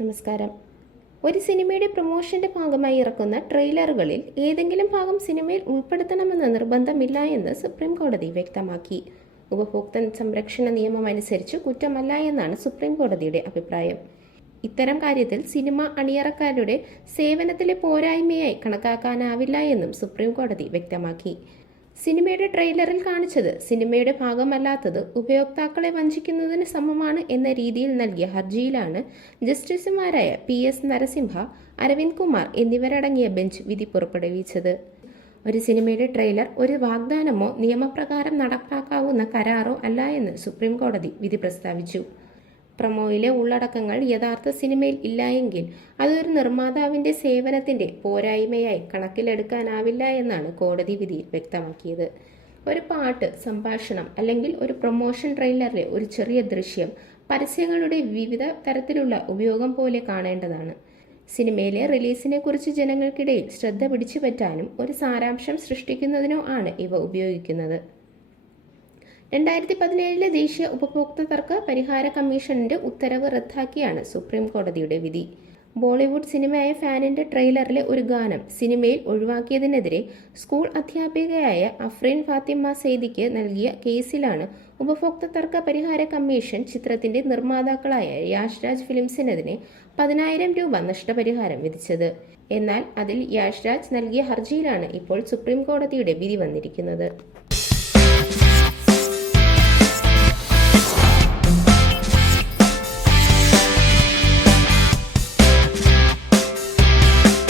നമസ്കാരം. ഒരു സിനിമയുടെ പ്രൊമോഷന്റെ ഭാഗമായി ഇറക്കുന്ന ട്രെയിലറുകളിൽ ഏതെങ്കിലും ഭാഗം സിനിമയിൽ ഉൾപ്പെടുത്തണമെന്ന നിർബന്ധമില്ല എന്ന് സുപ്രീം കോടതി വ്യക്തമാക്കി. ഉപഭോക്തൃ സംരക്ഷണ നിയമം അനുസരിച്ച് കുറ്റമല്ല എന്നാണ് സുപ്രീം കോടതിയുടെ അഭിപ്രായം. ഇത്തരം കാര്യത്തിൽ സിനിമ അണിയറക്കാരുടെ സേവനത്തിലെ പോരായ്മയായി കണക്കാക്കാനാവില്ല എന്നും സുപ്രീം കോടതി വ്യക്തമാക്കി. സിനിമയുടെ ട്രെയിലറിൽ കാണിച്ചത് സിനിമയുടെ ഭാഗമല്ലാത്തത് ഉപയോക്താക്കളെ വഞ്ചിക്കുന്നതിന് സമമാണ് എന്ന രീതിയിൽ നൽകിയ ഹർജിയിലാണ് ജസ്റ്റിസുമാരായ PS നരസിംഹ, അരവിന്ദ് കുമാർ എന്നിവരടങ്ങിയ ബെഞ്ച് വിധി പുറപ്പെടുവിച്ചത്. ഒരു സിനിമയുടെ ട്രെയിലർ ഒരു വാഗ്ദാനമോ നിയമപ്രകാരം നടപ്പാക്കാവുന്ന കരാറോ അല്ല എന്ന് സുപ്രീം കോടതി വിധി പ്രസ്താവിച്ചു. പ്രൊമോയിലെ ഉള്ളടക്കങ്ങൾ യഥാർത്ഥ സിനിമയിൽ ഇല്ലായെങ്കിൽ അതൊരു നിർമ്മാതാവിന്റെ സേവനത്തിന്റെ പോരായ്മയായി കണക്കിലെടുക്കാനാവില്ല എന്നാണ് കോടതി വിധിയിൽ വ്യക്തമാക്കിയത്. ഒരു പാട്ട്, സംഭാഷണം അല്ലെങ്കിൽ ഒരു പ്രൊമോഷൻ ട്രെയിലറിലെ ഒരു ചെറിയ ദൃശ്യം പരസ്യങ്ങളുടെ വിവിധ തരത്തിലുള്ള ഉപയോഗം പോലെ കാണേണ്ടതാണ്. സിനിമയിലെ റിലീസിനെ കുറിച്ച് ജനങ്ങൾക്കിടയിൽ ശ്രദ്ധ പിടിച്ചുപറ്റാനും ഒരു സാരാംശം സൃഷ്ടിക്കുന്നതിനോ ആണ് ഇവ ഉപയോഗിക്കുന്നത്. 2017 ദേശീയ ഉപഭോക്തൃ തർക്ക പരിഹാര കമ്മീഷന്റെ ഉത്തരവ് റദ്ദാക്കിയാണ് സുപ്രീം കോടതിയുടെ വിധി. ബോളിവുഡ് സിനിമയായ ഫാനിന്റെ ട്രെയിലറിലെ ഒരു ഗാനം സിനിമയിൽ ഒഴിവാക്കിയതിനെതിരെ സ്കൂൾ അധ്യാപികയായ അഫ്രീൻ ഫാത്തിമ സെയ്ദിക്ക് നൽകിയ കേസിലാണ് ഉപഭോക്തൃ തർക്ക പരിഹാര കമ്മീഷൻ ചിത്രത്തിന്റെ നിർമ്മാതാക്കളായ യാഷ് രാജ് ഫിലിംസിനെതിരെ 10,000 രൂപ നഷ്ടപരിഹാരം വിധിച്ചത്. എന്നാൽ അതിൽ യാഷ് രാജ് നൽകിയ ഹർജിയിലാണ് ഇപ്പോൾ സുപ്രീം കോടതിയുടെ വിധി വന്നിരിക്കുന്നത്.